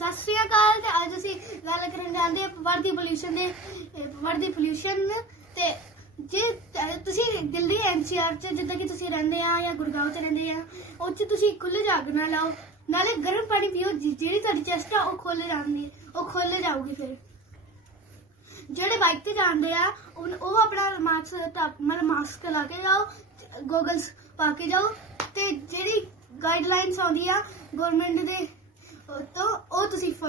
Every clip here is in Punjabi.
ਸਤਿ ਸ਼੍ਰੀ ਅਕਾਲ ਤੇ ਅੱਜ ਅਸੀਂ ਗੱਲ ਕਰਨ ਜਾਂਦੇ ਹਾਂ ਵਰਦੀ ਪੋਲੂਸ਼ਨ ਦੇ ਵਰਦੀ ਪੋਲੂਸ਼ਨ ਤੇ ਜੇ ਤੁਸੀਂ ਦਿੱਲੀ ਐਨਸੀਆਰ ਚ ਜਿੱਦਾਂ ਕਿ ਤੁਸੀਂ ਰਹਿੰਦੇ ਆ ਜਾਂ ਗੁਰਗਾਉਂ ਚ ਰਹਿੰਦੇ ਆ, ਉਹ ਤੁਸੀਂ ਖੁੱਲੇ ਜਾਗ ਨਾ ਲਾਓ, ਨਾਲੇ ਗਰਮ ਪਾਣੀ ਪੀਓ ਜਿਹੜੀ ਤੁਹਾਡੀ ਚੈਸਟ ਆ, ਉਹ ਖੁੱਲ ਜਾਂਦੀ ਉਹ ਖੁੱਲ ਜਾਊਗੀ ਫਿਰ। ਜਿਹੜੇ ਬਾਈਕ ਤੇ ਜਾਂਦੇ ਆ, ਉਹ ਆਪਣਾ ਮਾਸਕ ਮਤਲਬ ਮਾਸਕ ਲਾ ਕੇ ਜਾਓ ਗੋਗਲਸ ਪਾ ਕੇ ਜਾਓ, ਤੇ ਜਿਹੜੀ ਗਾਈਡਲਾਈਨਸ ਆਉਂਦੀ ਆ ਗਵਰਨਮੈਂਟ ਦੇ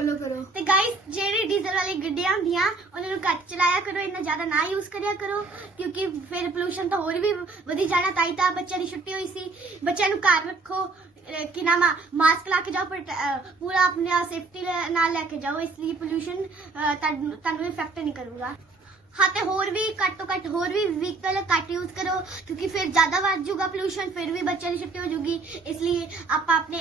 ਫੋਲੋ ਕਰੋ। ਤੇ ਗਾਇਸ ਜਿਹੜੀ ਡੀਜ਼ਲ ਵਾਲੀ ਗੱਡੀਆਂ ਹੁੰਦੀਆਂ, ਉਹਨਾਂ ਨੂੰ ਘੱਟ ਚਲਾਇਆ ਕਰੋ, ਇੰਨਾ ਜ਼ਿਆਦਾ ਨਾ ਯੂਜ਼ ਕਰਿਆ ਕਰੋ, ਕਿਉਂਕਿ ਫਿਰ ਪੋਲੂਸ਼ਨ ਤਾਂ ਹੋਰ ਵੀ ਵਧੀ ਜਾਣਾ ਤਾਈ ਤਾਂ ਬੱਚਿਆਂ ਦੀ ਛੁੱਟੀ ਹੋਈ ਸੀ। ਬੱਚਿਆਂ ਨੂੰ ਘਰ ਰੱਖੋ ਕਿ ਨਾਮ ਮਾਸਕ ਲਾ ਕੇ ਜਾਓ, ਪੂਰਾ ਆਪਣੇ ਸੇਫਟੀ ਨਾਲ ਲੈ ਕੇ ਜਾਓ, ਇਸ ਲਈ ਪੋਲੂਸ਼ਨ ਤੁਹਾਨੂੰ ਤੁਹਾਨੂੰ ਇਫੈਕਟ ਨਹੀਂ ਕਰੂਗਾ। ਹਾਂ ਤੇ ਹੋਰ ਵੀ ਘੱਟ ਤੋਂ ਘੱਟ ਹੋਰ ਵੀ ਵਹੀਕਲ ਘੱਟ ਯੂਜ਼ ਕਰੋ ਕਿਉਂਕਿ ਫਿਰ ਜ਼ਿਆਦਾ ਵੱਧ ਜਾਊਗਾ ਪੋਲੂਸ਼ਨ ਫਿਰ ਵੀ ਬੱਚਿਆਂ ਦੀ ਛੁੱਟੀ ਹੋ ਜਾਊਗੀ। ਇਸ ਲਈ ਆਪਾਂ ਆਪਣੇ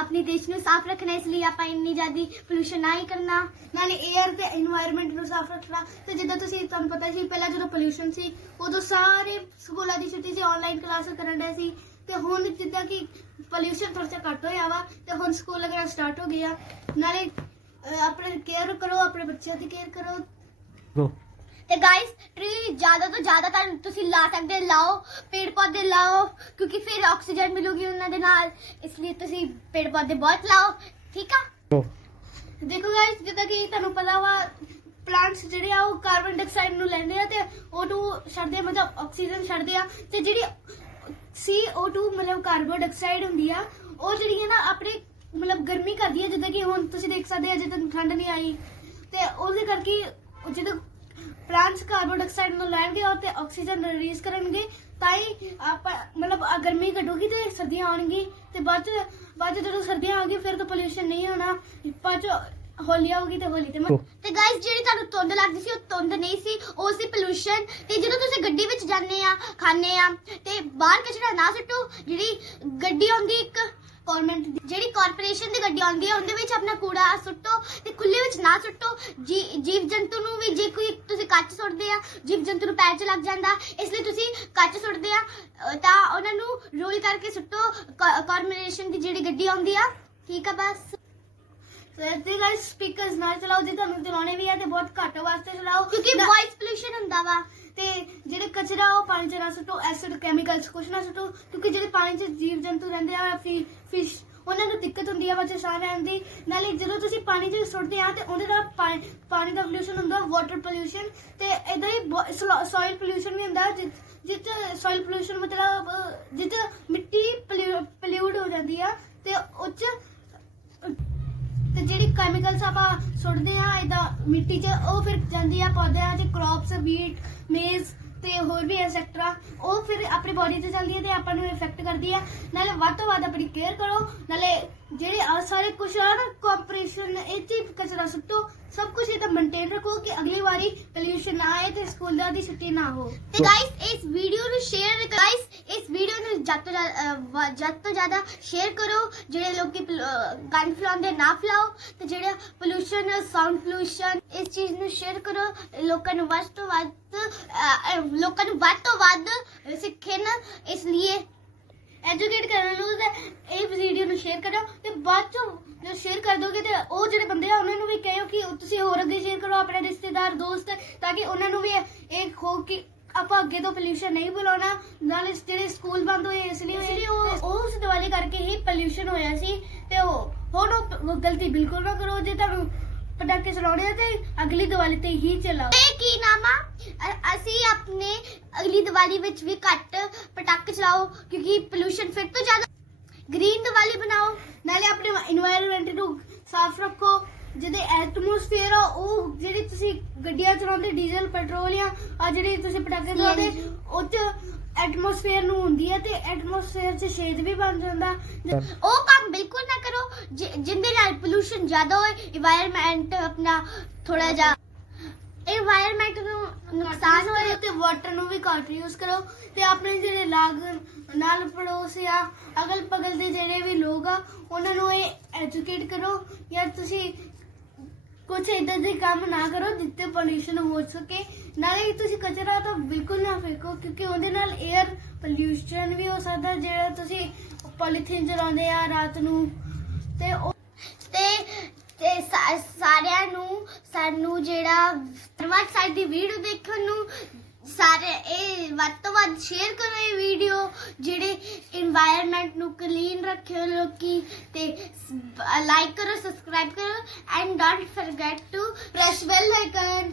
ਆਪਣੇ ਦੇਸ਼ ਨੂੰ ਸਾਫ਼ ਰੱਖਣਾ ਇਸ ਲਈ ਆਪਾਂ ਇੰਨੀ ਜ਼ਿਆਦੀ ਪੋਲੂਸ਼ਨ ਨਾ ਕਰਨਾ। ਨਾਲੇ 에ਅਰ ਤੇ এনवायरमेंट ਨੂੰ ਸਾਫ਼ ਰੱਖਣਾ। ਤੇ ਜਿੱਦਾਂ ਤੁਸੀਂ ਤੁਹਾਨੂੰ ਪਤਾ ਸੀ ਪਹਿਲਾਂ ਜਦੋਂ ਪੋਲੂਸ਼ਨ ਸੀ ਉਦੋਂ ਸਾਰੇ ਸਕੂਲਾਂ ਦੀ ਛੁੱਟੀ ਸੀ ਆਨਲਾਈਨ ਕਲਾਸ ਕਰਨ ਦੇ ਸੀ। ਤੇ ਹੁਣ ਜਿੱਦਾਂ ਕਿ ਪੋਲੂਸ਼ਨ ਥੋੜਾ ਜਿਹਾ ਘੱਟ ਹੋਇਆ ਵਾ ਤੇ ਹੁਣ ਸਕੂਲ ਲਗਣਾ ਸਟਾਰਟ ਹੋ ਗਿਆ ਨਾਲੇ ਆਪਣੇ ਕੇਅਰ ਕਰੋ ਆਪਣੇ ਬੱਚਿਆਂ ਦੀ ਕੇਅਰ ਕਰੋ। ਤੇ ਗਾਇਸ ਟ੍ਰੀ ਜ਼ਿਆਦਾ ਤੋਂ ਜ਼ਿਆਦਾ ਤਾਂ ਤੁਸੀਂ ਲਾ ਸਕਦੇ ਲਾਓ ਪੇੜ ਪੌਦੇ ਲਾਓ ਕਿਉਂਕਿ ਫਿਰ ਆਕਸੀਜਨ ਮਿਲੂਗੀ ਉਹਨਾਂ ਦੇ ਨਾਲ। ਇਸ ਲਈ ਤੁਸੀਂ ਪੇੜ ਪੌਦੇ ਬਹੁਤ ਲਾਓ ਠੀਕ ਆ? ਦੇਖੋ ਗਾਇਸ ਜਿੱਦਾਂ ਕਿ ਤੁਹਾਨੂੰ ਪਤਾ ਵਾ ਪਲਾਂਟਸ ਜਿਹੜੇ ਆ ਉਹ ਕਾਰਬਨ ਡਾਈਆਕਸਾਈਡ ਨੂੰ ਲੈਂਦੇ ਆ ਤੇ O2 ਛੱਡਦੇ ਆ ਮਤਲਬ ਆਕਸੀਜਨ ਛੱਡਦੇ ਆ। ਤੇ ਜਿਹੜੀ CO2 ਮਤਲਬ ਕਾਰਬਨ ਡਾਈਆਕਸਾਈਡ ਹੁੰਦੀ ਆ ਉਹ ਜਿਹੜੀ ਹੈ ਨਾ ਆਪਣੇ ਮਤਲਬ ਗਰਮੀ ਕਰਦੀ ਹੈ ਜਿੱਦਾਂ ਕਿ ਹੁਣ ਤੁਸੀਂ ਦੇਖ ਸਕਦੇ ਆ ਜਦੋਂ ਠੰਡ ਨਹੀਂ ਆਈ। ਤੇ ਉਹਦੇ ਕਰਕੇ ਜਦੋਂ ਪਲਾਂਟਸ ਕਾਰਬਨ ਡਾਈਆਕਸਾਈਡ ਨੂੰ ਲੈਣਗੇ ਔਰ ਤੇ ਆਕਸੀਜਨ ਰਿਲੀਜ਼ ਕਰਨਗੇ। ਤਾਂ ਹੀ ਆਪਾਂ ਮਤਲਬ ਆ ਗਰਮੀ ਘਟੂਗੀ ਤੇ ਸਰਦੀਆਂ ਆਉਣਗੀ ਤੇ ਬਾਅਦ ਚ ਬਾਅਦ ਚ ਜਦੋਂ ਸਰਦੀਆਂ ਆ ਗਈ ਫਿਰ ਤਾਂ ਪੋਲੂਸ਼ਨ ਨਹੀਂ ਹੋਣਾ। ਬਾਅਦ ਚ ਹੋਲੀ ਆਊਗੀ ਤੇ ਹੋਲੀ ਤੇ ਮ- ਤੇ ਗਾਇਸ ਜਿਹੜੀ ਤੁਹਾਨੂੰ ਧੁੰਦ ਲੱਗਦੀ ਸੀ ਉਹ ਧੁੰਦ ਨਹੀਂ ਸੀ ਉਹ ਸੀ ਪੋਲੂਸ਼ਨ ਤੇ ਜਦੋਂ ਤੁਸੀਂ ਗੱਡੀ ਵਿੱਚ ਜਾਂਦੇ ਆ ਖਾਂਦੇ ਆ ਤੇ ਬਾਹਰ ਕਚਰਾ ਨਾ ਸੁੱਟੋ ਜਿਹੜੀ ਗੱਡੀ ਆਉਂਦੀ ਇੱਕ ਗਵਰਨਮੈਂਟ ਦੀ ਜਿਹੜੀ ਕਾਰਪੋਰੇਸ਼ਨ ਦੀ ਗੱਡੀ ਆਉਂਦੀ ਹੈ ਉਹਦੇ ਵਿੱਚ ਆਪਣਾ ਕੂੜਾ ਸੁੱਟੋ ਤੇ ਖੁੱਲੇ ਵਿੱਚ ਨਾ ਸੁੱਟੋ। ਜੀ- ਜੀਵ ਜੰਤੂ ਨੂੰ ਵੀ ਜੇ ਕੋਈ ਕੱਚ ਸੁੱਟਦੇ ਆ ਜੀਵ ਜੰਤੂ ਨੂੰ ਪੈਰ 'ਚ ਲੱਗ ਜਾਂਦਾ। ਇਸ ਲਈ ਤੁਸੀਂ ਕੱਚ ਸੁੱਟਦੇ ਆ। ਅਹ ਤਾਂ ਉਹਨਾਂ ਨੂੰ ਰੋਲ ਕਰਕੇ ਸੁੱਟੋ। ਕਾਰਪੋਰੇਸ਼ਨ ਦੀ ਜਿਹੜੀ ਗੱਡੀ ਆਉਂਦੀ ਆ ਠੀਕ ਆ ਬਸ। ਤੇ ਗਾਇਸ ਸਪੀਕਰਸ ਨਾਲ ਚਲਾਓ ਜੇ ਤੁਹਾਨੂੰ ਚਲਾਉਣੇ ਵੀ ਆ ਤੇ ਬਹੁਤ ਘੱਟ ਵਾਸਤੇ ਚਲਾਓ। ਕਿਉਂਕਿ ਨਾ- ਵੌਇਸ ਪੋਲੂਸ਼ਨ ਹੁੰਦਾ ਵਾ। ਤੇ ਜਿਹੜੇ ਕਚਰਾ ਉਹ ਪਾਣੀ ਚ ਨਾ ਸੁੱਟੋ ਐਸਿਡ ਕੈਮੀਕਲਸ ਕੁਛ ਨਾ ਸੁੱਟੋ। ਕਿਉਂਕਿ ਜਿਹੜੇ ਪਾਣੀ ਚ ਜੀਵ ਜੰਤੂ ਰਹਿੰਦੇ ਆ ਫਿਸ਼ ਉਹਨਾਂ ਨੂੰ ਦਿੱਕਤ ਹੁੰਦੀ ਆ ਬੱਚੇ ਸਾਹ ਲੈਣ ਦੀ। ਨਾਲੇ ਜਦੋਂ ਤੁਸੀਂ ਪਾਣੀ ਚ ਸੁੱਟਦੇ ਆ ਤੇ ਉਹਦੇ ਨਾਲ ਪਾ- ਪਾਣੀ ਦਾ ਪੋਲੂਸ਼ਨ ਹੁੰਦਾ ਵਾਟਰ ਪੋਲੂਸ਼ਨ ਤੇ ਇਦਾਂ ਹੀ ਸੋਇਲ ਪੋਲੂਸ਼ਨ ਵੀ ਹੁੰਦਾ ਜਿ- ਜਿਹ ਸੋਇਲ ਪੋਲੂਸ਼ਨ ਮਤਲਬ ਅਹ, ਜਿਹ ਚ ਮਿੱਟੀ ਪੋਲਿਊਟ ਹੋ ਜਾਂਦੀ ਆ ਤੇ ਉਹ ਚ ਤੇ ਜਿਹੜੀ ਕੈਮੀਕਲਸ ਆਪਾਂ ਸੁੱਟਦੇ ਆ ਇਦਾਂ ਮਿੱਟੀ 'ਚ ਉਹ ਫਿਰ ਜਾਂਦੀ ਆ ਪੌਦਿਆਂ 'ਚ ਕ੍ਰੌਪਸ ਵੀਟ ਮੇਜ਼ ਤੇ ਹੋਰ ਵੀ ਐਕਸੈਕਟਰਾ ਉਹ ਫਿਰ ਆਪਣੀ ਬੋਡੀ 'ਤੇ ਜਾਂਦੀ ਹੈ ਤੇ ਆਪਾਂ ਨੂੰ ਇਫੈਕਟ ਕਰਦੀ ਹੈ। ਨਾਲੇ ਵੱਧ ਤੋਂ ਵੱਧ ਆਪਣੀ ਕੇਅਰ ਕਰੋ, ਨਾਲੇ ਜਿਹੜੇ ਆ ਸਾਰੇ ਕੁਝ ਆ ਨਾ 'ਚ ਹੀ ਕਚਰਾ ਸੁੱਟੋ। ਸਭ ਕੁਝ ਇਹ ਤਾਂ ਮੇਨਟੇਨ ਰੱਖੋ ਕਿ ਅਗਲੀ ਵਾਰੀ ਪੋਲੂਸ਼ਨ ਨਾ ਆਏ ਤੇ ਸਕੂਲਾਂ ਦੀ ਛੁੱਟੀ ਨਾ ਹੋ। ਤੇ ਗਾਇਸ ਇਸ ਵੀਡੀਓ ਨੂੰ ਸ਼ੇਅਰ ਗਾਇਸ ਇਸ ਵੀਡੀਓ ਨੂੰ ਜਦ ਤੋਂ ਜ਼ਿਆਦਾ ਅਹ, ਤੋਂ ਸ਼ੇਅਰ ਕਰੋ ਜਿਹੜੇ ਲੋਕੀ ਗਨ ਫਲਾਉਂਦੇ ਨਾ ਫਲਾਓ ਤੇ ਜਿਹੜਾ ਪੋਲੂਸ਼ਨ ਸਾਊਂਡ ਪੋਲੂਸ਼ਨ ਇਸ ਚੀਜ਼ ਨੂੰ ਸ਼ੇਅਰ ਕਰੋ। ਲੋਕਾਂ ਨੂੰ ਵੱਧ ਤੋਂ ਵੱਧ ਅਹ, ਅਹ, ਲੋਕਾਂ ਨੂੰ ਵੱਧ ਤੋਂ ਵੱਧ ਸਿੱਖਣ। ਇਸ ਲਈ ਐਜੂਕੇਟ ਕਰਨ ਨੂੰ ਤੇ ਇਹ ਵੀਡੀਓ ਨੂੰ ਸ਼ੇਅਰ ਕਰੋ। ਬਾਅਦ ਚੋਂ ਜਦੋਂ ਸ਼ੇਅਰ ਕਰ ਦੋਗੇ ਤੇ ਉਹ ਜਿਹੜੇ ਬੰਦੇ ਆ ਉਹਨਾਂ ਨੂੰ ਵੀ ਕਹੋ ਕਿ ਤੁਸੀਂ ਹੋਰ ਅੱਗੇ ਸ਼ੇਅਰ ਕਰੋ ਆਪਣੇ ਰਿਸ਼ਤੇਦਾਰ ਦੋਸਤ ਤਾਂ ਕਿ ਉਹਨਾਂ ਨੂੰ ਵੀ ਇਹ ਹੋ ਕਿ ਆਪਾਂ ਅੱਗੇ ਤੋਂ ਪੋਲੂਸ਼ਨ ਨਹੀਂ ਬੁਲਾਉਣਾ। ਨਾਲੇ ਜਿਹੜੇ ਸਕੂਲ ਬੰਦ ਹੋਏ ਇਸ ਲਈ ਹੋਏ ਉਹ ਉਹ ਉਸ ਦੀਵਾਲੀ ਕਰਕੇ ਹੀ ਪੋਲੂਸ਼ਨ ਹੋਇਆ ਸੀ। ਤੇ ਉਹ ਹੁਣ ਉਹ ਗਲਤੀ ਬਿਲਕੁਲ ਨਾ ਕਰੋ ਜੇ ਤੁਹਾਨੂੰ ਪਟਾਕੇ ਚਲਾਉਣੇ ਆ ਤੇ ਅਗਲੀ ਦੀਵਾਲੀ ਤੇ ਹੀ ਚਲਾਓ। ਤੇ ਕੀ ਨਾਮ ਅਸੀਂ ਆਪਣੇ ਅਗਲੀ ਦੀਵਾਲੀ ਵਿੱਚ ਵੀ ਘੱਟ ਪਟਾਕੇ ਚਲਾਓ ਕਿਉਂਕਿ ਪੋਲੂਸ਼ਨ ਫਿਰ ਤੋਂ ਜ਼ਿਆਦਾ ਗ੍ਰੀਨ ਦੀਵਾਲੀ ਬਣਾਓ। ਨਾਲੇ ਆਪਣੇ এনवायरमेंट ਨੂੰ ਸਾਫ਼ ਰੱਖੋ। ਜਿਹਦੇ ਐਟਮੋਸਫੇਅਰ ਉਹ ਜਿਹੜੇ ਤੁਸੀਂ ਗੱਡੀਆਂ ਚਲਾਉਂਦੇ ਡੀਜ਼ਲ ਪੈਟਰੋਲ ਆ ਆ ਤੁਸੀਂ ਪਟਾਕੇ ਚਲਾਉਂਦੇ ਉਹ ਚ ਐਟਮੋਸਫੇਅਰ ਨੂੰ ਹੁੰਦੀ ਹੈ ਤੇ ਐਟਮੋਸਫੇਅਰ 'ਚ ਸ਼ੇਡ ਵੀ ਬਣ ਜਾਂਦਾ। ਉਹ ਕੰਮ ਬਿਲਕੁਲ ਨਾ ਕਰੋ। ਜਿੰਦੇ ਨਾਲ ਪੋਲੂਸ਼ਨ ਜ਼ਿਆਦਾ ਹੋਏ এনवायरमेंट ਆਪਣਾ ਥੋੜਾ ਜਿਹਾ এনवायरमेंट ਨੂੰ ਨੁਕਸਾਨ ਹੋਏ। ਤੇ ਵਾਟਰ ਨੂੰ ਵੀ ਘੱਟ ਯੂਜ਼ ਕਰੋ। ਤੇ ਆਪਣੇ ਜਿਹੜੇ ਲਾਗ ਨਾਲ ਪੜੋਸ ਜਾਂ ਅਗਲ ਪਗਲ ਦੇ ਜਿਹੜੇ ਵੀ ਲੋਕ ਆ, ਉਹਨਾਂ ਨੂੰ ਇਹ ਐਜੂਕੇਟ ਕਰੋ ਜਾਂ ਤੁਸੀਂ ਕੁਝ ਇਦਾਂ ਦੇ ਕੰਮ ਨਾ ਕਰੋ ਜਿੱਤੇ ਪੋਲੂਸ਼ਨ ਹੋ ਸਕੇ। ਨਾਲੇ ਤੁਸੀਂ ਕਚਰਾ ਤਾਂ ਬਿਲਕੁਲ ਨਾ ਫੇਕੋ, ਕਿਉਂਕਿ ਉਹਦੇ ਨਾਲ 에ਅਰ ਪੋਲੂਸ਼ਨ ਵੀ ਹੋ ਸਕਦਾ, ਜਿਹੜਾ ਤੁਸੀਂ ਪੋਲੀਥੀਨ ਚਲਾਉਂਦੇ ਆ ਰਾਤ ਨੂੰ। ਤੇ ਉਹ ਤੇ ਧੰਨਵਾਦ ਸਾਡੀ ਵੀਡੀਓ ਦੇਖਣ ਨੂੰ ਸਾਰੇ ਇਹ ਵੱਧ ਤੋਂ ਵੱਧ ਸ਼ੇਅਰ ਕਰੋ ਇਹ ਵੀਡੀਓ এনवायरमेंट ਨੂੰ ਕਲੀਨ ਰੱਖਿਓ ਲੋਕੀ ਤੇ ਲਾਈਕ ਕਰੋ ਸਬਸਕ੍ਰਾਈਬ ਕਰੋ and don't forget to press bell icon